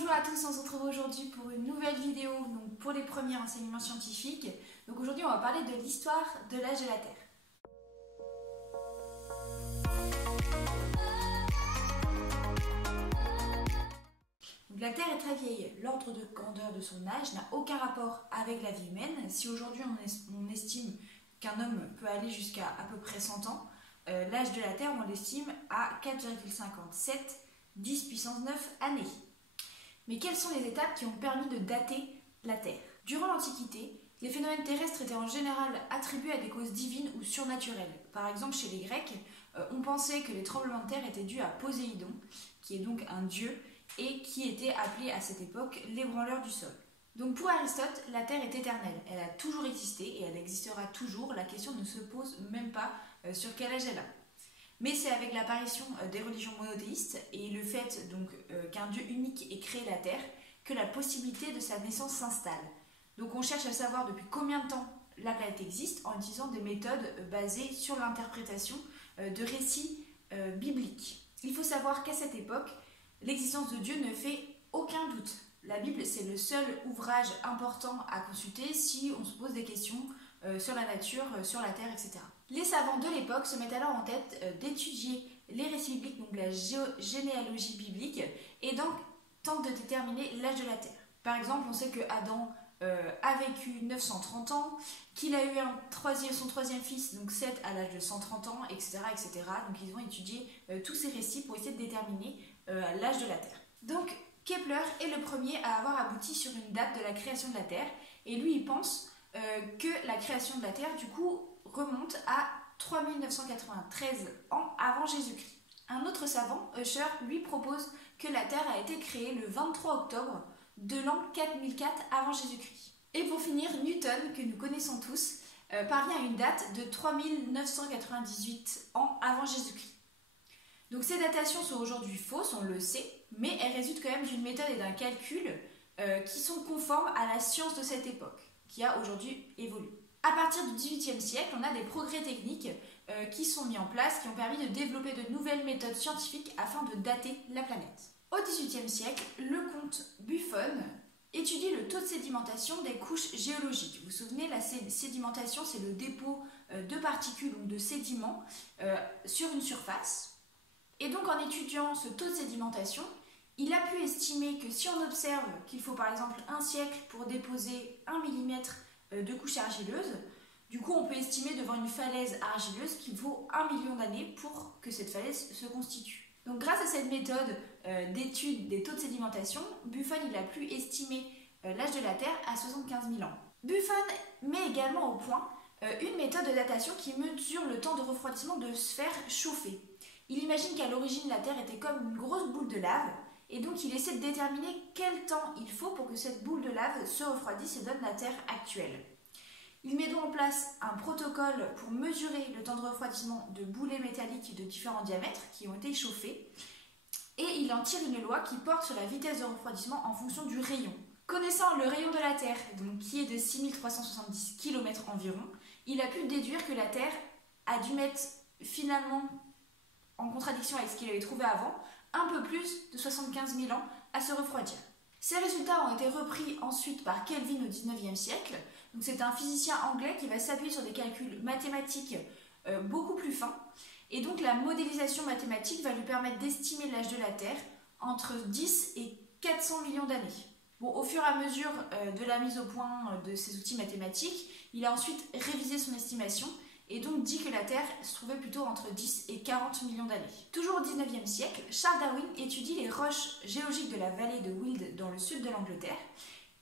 Bonjour à tous, on se retrouve aujourd'hui pour une nouvelle vidéo pour les premiers enseignements scientifiques. Donc aujourd'hui on va parler de l'histoire de l'âge de la Terre. Donc, la Terre est très vieille, l'ordre de grandeur de son âge n'a aucun rapport avec la vie humaine. Si aujourd'hui on estime qu'un homme peut aller jusqu'à à peu près 100 ans, l'âge de la Terre on l'estime à 4,57 10 puissance 9 années. Mais quelles sont les étapes qui ont permis de dater la Terre? Durant l'Antiquité, les phénomènes terrestres étaient en général attribués à des causes divines ou surnaturelles. Par exemple, chez les Grecs, on pensait que les tremblements de terre étaient dus à Poséidon, qui est donc un dieu, et qui était appelé à cette époque l'ébranleur du sol. Donc pour Aristote, la Terre est éternelle. Elle a toujours existé et elle existera toujours. La question ne se pose même pas sur quel âge elle a. Mais c'est avec l'apparition des religions monothéistes et le fait qu'un Dieu unique ait créé la Terre que la possibilité de sa naissance s'installe. Donc on cherche à savoir depuis combien de temps la planète existe en utilisant des méthodes basées sur l'interprétation de récits bibliques. Il faut savoir qu'à cette époque, l'existence de Dieu ne fait aucun doute. La Bible, c'est le seul ouvrage important à consulter si on se pose des questions sur la nature, sur la Terre, etc. Les savants de l'époque se mettent alors en tête d'étudier les récits bibliques, donc la généalogie biblique, et donc tentent de déterminer l'âge de la Terre. Par exemple, on sait que Adam a vécu 930 ans, qu'il a eu son troisième fils, donc Seth, à l'âge de 130 ans, etc., etc. Donc ils vont étudier tous ces récits pour essayer de déterminer l'âge de la Terre. Donc Kepler est le premier à avoir abouti sur une date de la création de la Terre, et lui il pense que la création de la Terre, du coup, remonte à 3993 ans avant Jésus-Christ. Un autre savant, Usher, lui propose que la Terre a été créée le 23 octobre de l'an 4004 avant Jésus-Christ. Et pour finir, Newton, que nous connaissons tous, parvient à une date de 3998 ans avant Jésus-Christ. Donc ces datations sont aujourd'hui fausses, on le sait, mais elles résultent quand même d'une méthode et d'un calcul qui sont conformes à la science de cette époque, qui a aujourd'hui évolué. À partir du XVIIIe siècle, on a des progrès techniques qui sont mis en place, qui ont permis de développer de nouvelles méthodes scientifiques afin de dater la planète. Au XVIIIe siècle, le comte Buffon étudie le taux de sédimentation des couches géologiques. Vous vous souvenez, la sédimentation, c'est le dépôt de particules, donc de sédiments, sur une surface. Et donc en étudiant ce taux de sédimentation, il a pu estimer que si on observe qu'il faut par exemple un siècle pour déposer 1 mm de couche argileuse, du coup on peut estimer devant une falaise argileuse qu'il faut 1 million d'années pour que cette falaise se constitue. Donc grâce à cette méthode d'étude des taux de sédimentation, Buffon il a pu estimer l'âge de la Terre à 75 000 ans. Buffon met également au point une méthode de datation qui mesure le temps de refroidissement de sphères chauffées. Il imagine qu'à l'origine la Terre était comme une grosse boule de lave, et donc il essaie de déterminer quel temps il faut pour que cette boule de lave se refroidisse et donne la Terre actuelle. Il met donc en place un protocole pour mesurer le temps de refroidissement de boulets métalliques de différents diamètres qui ont été chauffés, et il en tire une loi qui porte sur la vitesse de refroidissement en fonction du rayon. Connaissant le rayon de la Terre, donc qui est de 6370 km environ, il a pu déduire que la Terre a dû mettre finalement, en contradiction avec ce qu'il avait trouvé avant, un peu plus de 75 000 ans à se refroidir. Ces résultats ont été repris ensuite par Kelvin au XIXe siècle. Donc c'est un physicien anglais qui va s'appuyer sur des calculs mathématiques beaucoup plus fins. Et donc la modélisation mathématique va lui permettre d'estimer l'âge de la Terre entre 10 et 400 millions d'années. Bon, au fur et à mesure de la mise au point de ces outils mathématiques, il a ensuite révisé son estimation et donc dit que la Terre se trouvait plutôt entre 10 et 40 millions d'années. Toujours au XIXe siècle, Charles Darwin étudie les roches géologiques de la vallée de Weald dans le sud de l'Angleterre,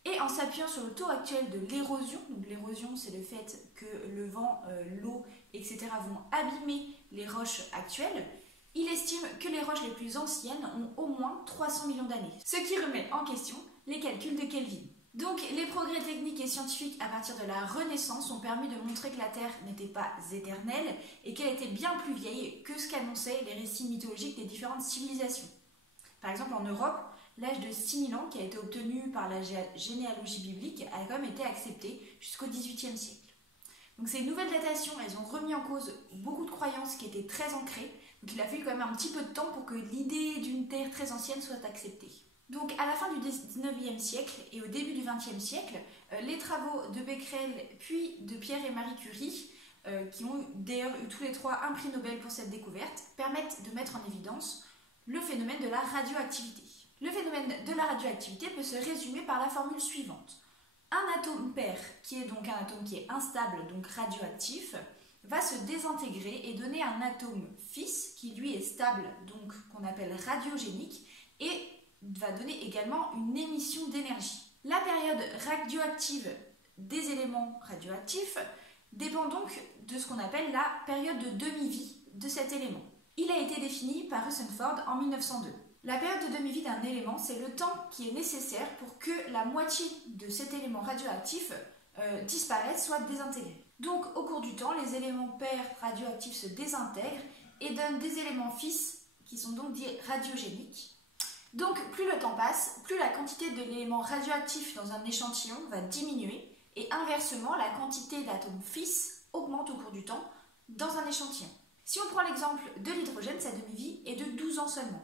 et en s'appuyant sur le taux actuel de l'érosion, donc l'érosion c'est le fait que le vent, l'eau, etc. vont abîmer les roches actuelles, il estime que les roches les plus anciennes ont au moins 300 millions d'années, ce qui remet en question les calculs de Kelvin. Donc les progrès techniques et scientifiques à partir de la Renaissance ont permis de montrer que la Terre n'était pas éternelle et qu'elle était bien plus vieille que ce qu'annonçaient les récits mythologiques des différentes civilisations. Par exemple en Europe, l'âge de 6000 ans qui a été obtenu par la généalogie biblique a quand même été accepté jusqu'au XVIIIe siècle. Donc ces nouvelles datations, elles ont remis en cause beaucoup de croyances qui étaient très ancrées, donc il a fallu quand même un petit peu de temps pour que l'idée d'une Terre très ancienne soit acceptée. Donc à la fin du 19e siècle et au début du 20e siècle, les travaux de Becquerel puis de Pierre et Marie Curie, qui ont d'ailleurs eu tous les trois un prix Nobel pour cette découverte, permettent de mettre en évidence le phénomène de la radioactivité. Le phénomène de la radioactivité peut se résumer par la formule suivante. Un atome pair, qui est donc un atome qui est instable, donc radioactif, va se désintégrer et donner un atome fils, qui lui est stable, donc qu'on appelle radiogénique, et va donner également une émission d'énergie. La période radioactive des éléments radioactifs dépend donc de ce qu'on appelle la période de demi-vie de cet élément. Il a été défini par Rutherford en 1902. La période de demi-vie d'un élément, c'est le temps qui est nécessaire pour que la moitié de cet élément radioactif disparaisse, soit désintégré. Donc au cours du temps, les éléments pairs radioactifs se désintègrent et donnent des éléments fils qui sont donc dits radiogéniques. Donc plus le temps passe, plus la quantité de l'élément radioactif dans un échantillon va diminuer et inversement, la quantité d'atomes fils augmente au cours du temps dans un échantillon. Si on prend l'exemple de l'hydrogène, sa demi-vie est de 12 ans seulement.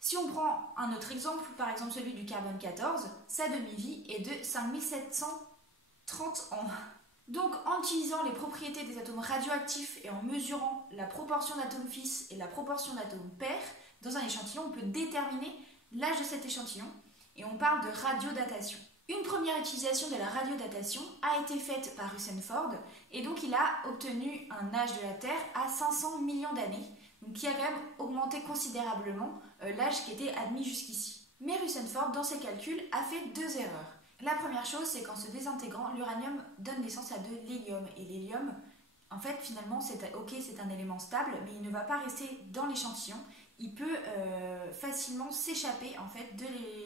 Si on prend un autre exemple, par exemple celui du carbone 14, sa demi-vie est de 5730 ans. Donc en utilisant les propriétés des atomes radioactifs et en mesurant la proportion d'atomes fils et la proportion d'atomes pairs, dans un échantillon, on peut déterminer l'âge de cet échantillon et on parle de radiodatation. Une première utilisation de la radiodatation a été faite par Rutherford et donc il a obtenu un âge de la Terre à 500 millions d'années, donc qui a quand même augmenté considérablement l'âge qui était admis jusqu'ici. Mais Rutherford, dans ses calculs, a fait deux erreurs. La première chose, c'est qu'en se désintégrant, l'uranium donne naissance à de l'hélium. Et l'hélium, en fait, finalement, c'est un élément stable, mais il ne va pas rester dans l'échantillon. Il peut facilement s'échapper en fait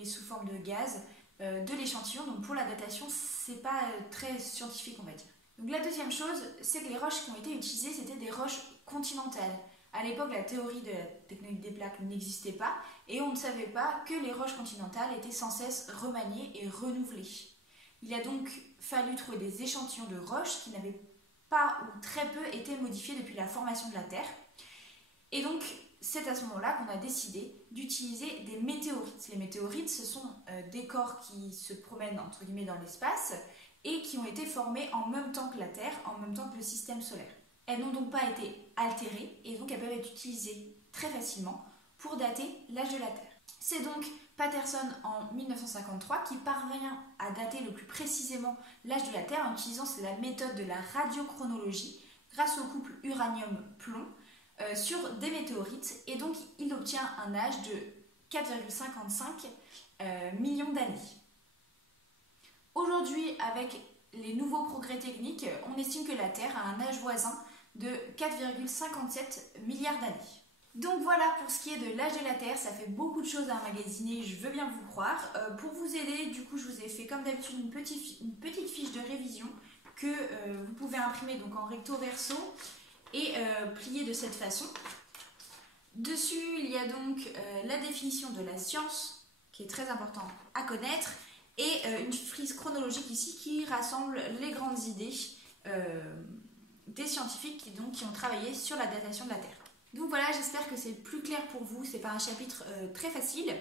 sous forme de gaz de l'échantillon. Donc pour la datation, c'est pas très scientifique, on va dire. Donc la deuxième chose, c'est que les roches qui ont été utilisées, c'était des roches continentales. À l'époque, la théorie de la tectonique des plaques n'existait pas et on ne savait pas que les roches continentales étaient sans cesse remaniées et renouvelées. Il a donc fallu trouver des échantillons de roches qui n'avaient pas ou très peu été modifiés depuis la formation de la Terre. Et donc, c'est à ce moment-là qu'on a décidé d'utiliser des météorites. Les météorites, ce sont des corps qui se promènent entre guillemets dans l'espace et qui ont été formés en même temps que la Terre, en même temps que le système solaire. Elles n'ont donc pas été altérées et donc elles peuvent être utilisées très facilement pour dater l'âge de la Terre. C'est donc Patterson en 1953 qui parvient à dater le plus précisément l'âge de la Terre en utilisant la méthode de la radiochronologie grâce au couple uranium-plomb sur des météorites et donc il obtient un âge de 4,55 millions d'années. Aujourd'hui, avec les nouveaux progrès techniques, on estime que la Terre a un âge voisin de 4,57 milliards d'années. Donc voilà pour ce qui est de l'âge de la Terre, ça fait beaucoup de choses à emmagasiner, je veux bien vous croire. Pour vous aider, du coup, je vous ai fait comme d'habitude une petite fiche de révision que vous pouvez imprimer donc en recto verso et plier de cette façon. Dessus, il y a donc la définition de la science, qui est très important à connaître, et une frise chronologique ici qui rassemble les grandes idées des scientifiques qui ont travaillé sur la datation de la Terre. Donc voilà, j'espère que c'est plus clair pour vous, c'est pas un chapitre très facile,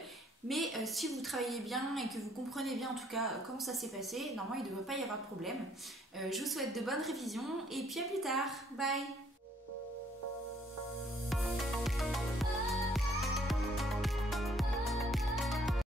mais si vous travaillez bien et que vous comprenez bien en tout cas comment ça s'est passé, normalement il ne devrait pas y avoir de problème. Je vous souhaite de bonnes révisions et puis à plus tard, bye.